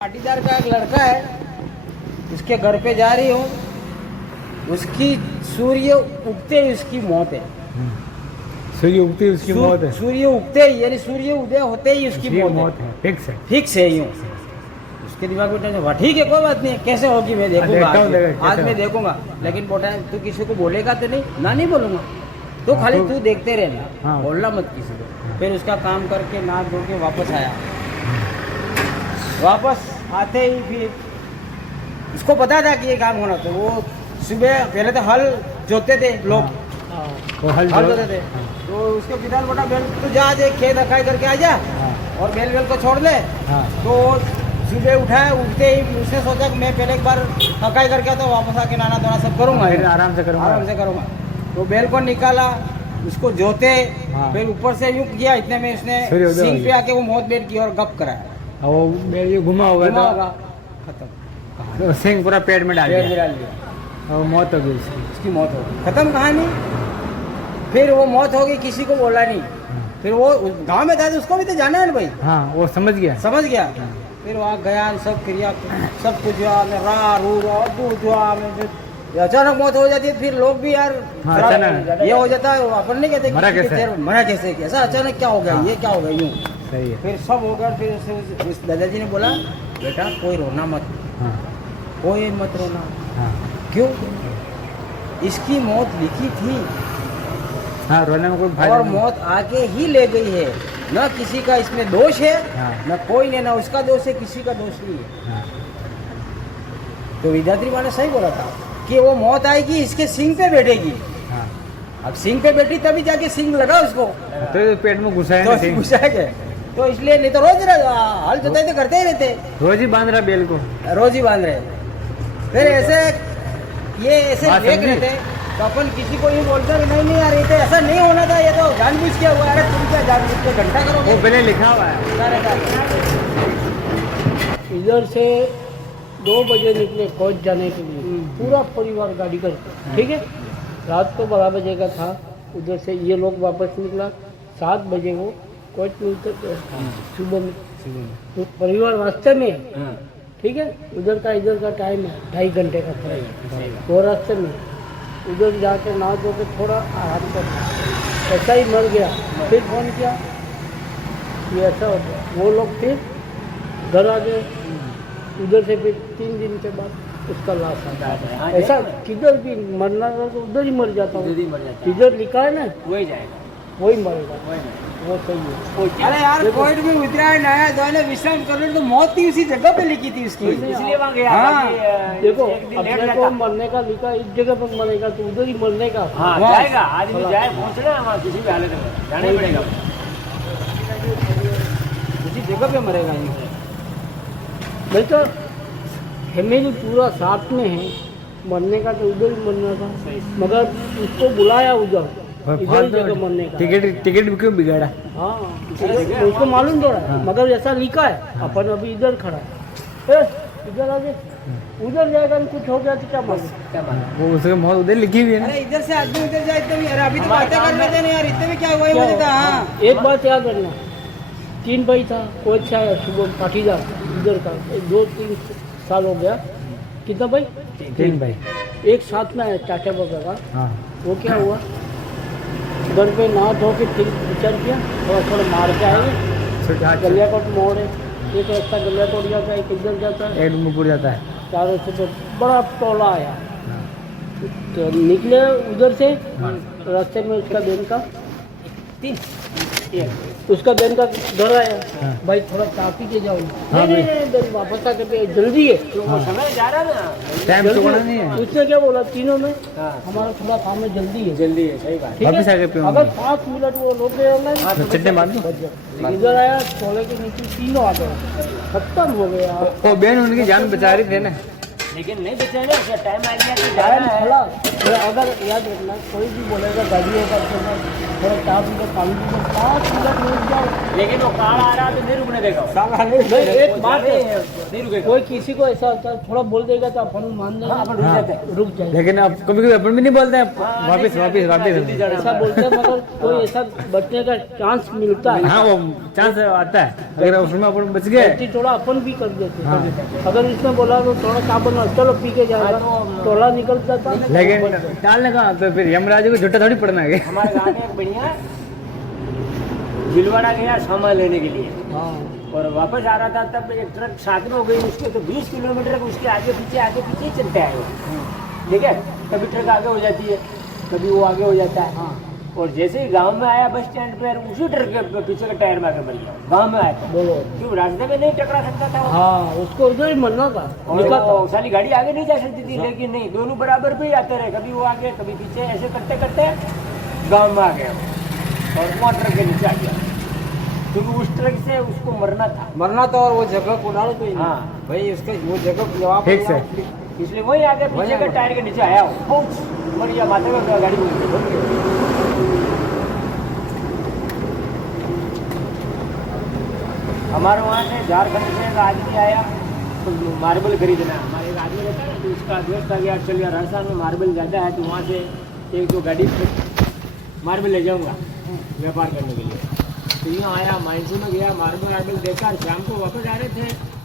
पाटीदार का एक लड़का है, उसके घर पे जा रही हूँ, उसकी सूर्य उगते ही उसकी मौत है। सूर्य उगते ही उसकी मौत है। सूर्य उगते ही यानी सूर्य उदय होते ही उसकी मौत है। फिक्स है यूँ। उसके दिमाग में टेंशन, ठीक है कोई बात नहीं, कैसे होगी मैं देखूंगा, आज मैं देखूंगा। लेकिन बोटा तू किसी को बोलेगा तो नहीं बोलूंगा, तो खाली तू देखते रहना, बोलना मत किसी को। फिर उसका काम करके नहा धो के वापस आया। वापस आते ही फिर उसको पता था कि ये काम होना, तो वो सुबह पहले तो हल जोते थे लोग, हल जोते थे। तो उसके पिता ने बोला बेल तू जा आज एक खेत अकाई करके आ जा और बेल को छोड़ ले। तो सुबह उठा, उठते ही उसने सोचा कि मैं पहले एक बार अकाई करके आता, वापस आके नाना धोना सब करूँगा, आराम से करूँगा। तो बेल को निकाला, उसको जोते, फिर ऊपर से यूँ किया, इतने में उसने सिंह पे आके वो मौत बेट की और गप कराया। वो मेरे घुमा होगा तो खत्म, सिंह पूरा पेट में डाल दिया और मौत हो गई उसकी मौत हो गई, खत्म कहानी। फिर वो मौत हो गई, किसी को बोला नहीं। फिर वो गांव में था तो उसको भी तो जाना है ना भाई। हाँ, वो समझ गया। फिर वहाँ गया, सब क्रिया सब कुछ हुआ, अचानक मौत हो जाती है, फिर लोग भी यार ये हो जाता है, अपन नहीं कहते मरा कैसे, ऐसा अचानक क्या हो गया, ये क्या हो गया यूँ। सही है। फिर सब होकर फिर उस दादाजी ने बोला बेटा कोई रोना मत, कोई मत रोना। क्यों? इसकी मौत लिखी थी, रोने में कोई फायदा और नहीं। मौत आके ही ले गई है, न किसी का इसमें दोष है, न कोई ने, न उसका दोष है, किसी का दोष नहीं है। तो विद्यार्थी माँ ने सही बोला था कि वो मौत आएगी इसके सिंह पे बैठेगी। अब सिंह पे बैठी तभी जाके सिंह लगा उसको, तो पेट में घुसा है, तो घुसा है। तो इसलिए नहीं तो रोज हल जोताई तो करते ही रहते, रोज ही बांध रहा बेल को, रोज ही बांध रहे। फिर ऐसे ये ऐसे देख रहे थे, तो अपन किसी को ये बोलते नहीं यार ये तो ऐसा नहीं होना था, ये तो जानबूझ के हुआ। अरे तुम क्या जानबूझ के घंटा करोगे, वो पहले लिखा हुआ है। इधर से 2 बजे निकले कोच जाने के लिए, पूरा परिवार गाड़ी कर, ठीक है। रात को 12 बजे का था, उधर से ये लोग वापस निकला 7 बजे को कोच मिलते सुबह में, तो परिवार रास्ते में है, ठीक है। उधर का टाइम है 2.5 घंटे का फर्क, वो रास्ते में उधर जाके नहा धो के थोड़ा आराम कर, ऐसा ही मर गया। फिर फोन किया ये ऐसा हो गया, वो लोग फिर घर आ गए। उधर से फिर 3 दिन के बाद उसका लाश आता है। ऐसा किधर भी मरना था तो उधर ही मर जाता हूँ, किधर लिखा है ना वही जाएगा, वही मरेगा, वो सही है। अरे यार कोर्ट में उत्तरायण आया, दोनों विश्राम कर रहे, तो मौत थी उसी जगह पे लिखी थी उसकी, इसलिए वहाँ गया। देखो अपने को मरने का लिखा इस जगह पर मरेगा, तो उधर ही मरने का जाएगा। आदमी जाए पहुँचना किसी भी हालत में जाना ही पड़ेगा, उसी जगह पे मरेगा। भाई तो फैमिली पूरा साथ में है, मरने का तो उधर ही मरना था, मगर उसको बुलाया उधर, इधर जगह मरने का। टिकट भी क्यों बिगाड़ा? हाँ, उसको मालूम थोड़ा है, मगर ऐसा लिखा है। अपन अभी इधर खड़ा है, इधर आगे उधर जाएगा, कुछ हो गया तो क्या मालूम, वो उसके मौत उधर लिखी हुई है ना। अरे इधर से आदमी उधर जाए इतने भी, अरे अभी तो बातें कर रहे थे ना यार, इतने में क्या हुआ मुझे था। हाँ, एक बात याद रखना, 3 भाई था, कोई अच्छा है सुबह पाटीदार इधर का, 2-3 साल हो गया। कितना भाई? 3 भाई एक साथ में है टाटा बाबा का। हाँ, वो क्या हुआ, घर पे नहा धो के फिर विचार किया, थोड़ा मार के आएंगे, गलियाकोट मोड़ है, एक रास्ता गलियाकोट जाता है, एक इधर जाता है, एडमपुर जाता है। चारों से तो बड़ा टोला आया। तो निकले उधर से, रास्ते में उसका बहन का घर आया। भाई थोड़ा काफी के जाओ, नहीं वापस आकर जल्दी है, समय जा रहा ना, टाइम तो बड़ा नहीं है। उसने क्या बोला, तीनों में हमारा थोड़ा काम है, जल्दी है। सही बात। वापस आके पियो, अगर 5 मिनट वो लोग चट्टे मार दो। इधर आया, टोले के नीचे तीनों आ गए, खत्म हो गया। वो बहन उनकी जान बचा रही थी ना, लेकिन नहीं बचाने, टाइम आ गया कि टाइम खड़ा। अगर याद रखना, कोई भी बोलेगा गाड़ी होगा थोड़ा 4 मिनट 5 मिनट 5 मिनट रुक जाओ, लेकिन वो कार आ रहा तो नहीं रुकने देगा। नहीं, एक बात है, नहीं रुकेगा। कोई किसी को ऐसा होता है, थोड़ा बोल देगा तो अपन मान देगा, रुक जाए। लेकिन अब कभी कभी अपन भी नहीं बोलते हैं वापिस ऐसा बोलते हैं, मगर कोई ऐसा बचने का चांस मिलता है। हाँ, वो चांस आता है अगर उसमें अपन बच गए गलती थोड़ा अपन भी कर देते हाँ। अगर इसने बोला तो थोड़ा साबुन चलो पी के जाएगा थोड़ा निकल जाता लेकिन टालने का तो फिर यमराज को झूठा थोड़ी पड़ना है हमारे गाँव में एक बढ़िया भिलवाड़ा गया सामान लेने के लिए हाँ और वापस आ रहा था तब एक ट्रक साथ में हो गई उसके, तो 20 किलोमीटर उसके आगे पीछे ही चलते आए वो। ठीक है, कभी ट्रक आगे हो जाती है, कभी वो आगे हो जाता है। हाँ और जैसे ही गांव में आया बस स्टैंड पर, उसी ट्रक के पीछे का टायर मार के मर गया। गांव में आया था, बोलो क्यों रास्ते में नहीं टकरा सकता था वो। हाँ उसको उधर ही मरना था और निकला था। वो साली गाड़ी आगे नहीं जा सकती थी, लेकिन नहीं, दोनों बराबर पे ही आते रहे, कभी वो आगे कभी पीछे, ऐसे करते करते गाँव में आ गया वो। और वहाँ ट्रक के नीचे आ गया, क्योंकि उस ट्रक से उसको मरना था। और वो जगह को डालो तो हाँ भाई उसके वो जगह जवाब ठीक से इसलिए वही आगे पीछे के टायर के नीचे आया वो, बहुत मर गया, माथे में गाड़ी घूम गई। हमारे वहाँ से झारखंड से एक आदमी आया तो मार्बल खरीदना, हमारे एक आदमी रहता है ना, तो उसका दोस्त आ गया, चल यार राजस्थान में मार्बल ज़्यादा है, तो वहाँ से एक दो गाड़ी मार्बल ले जाऊँगा व्यापार करने के लिए। तो यहाँ आया, माइंसी में गया, मार्बल देखा, शाम को वापस आ रहे थे,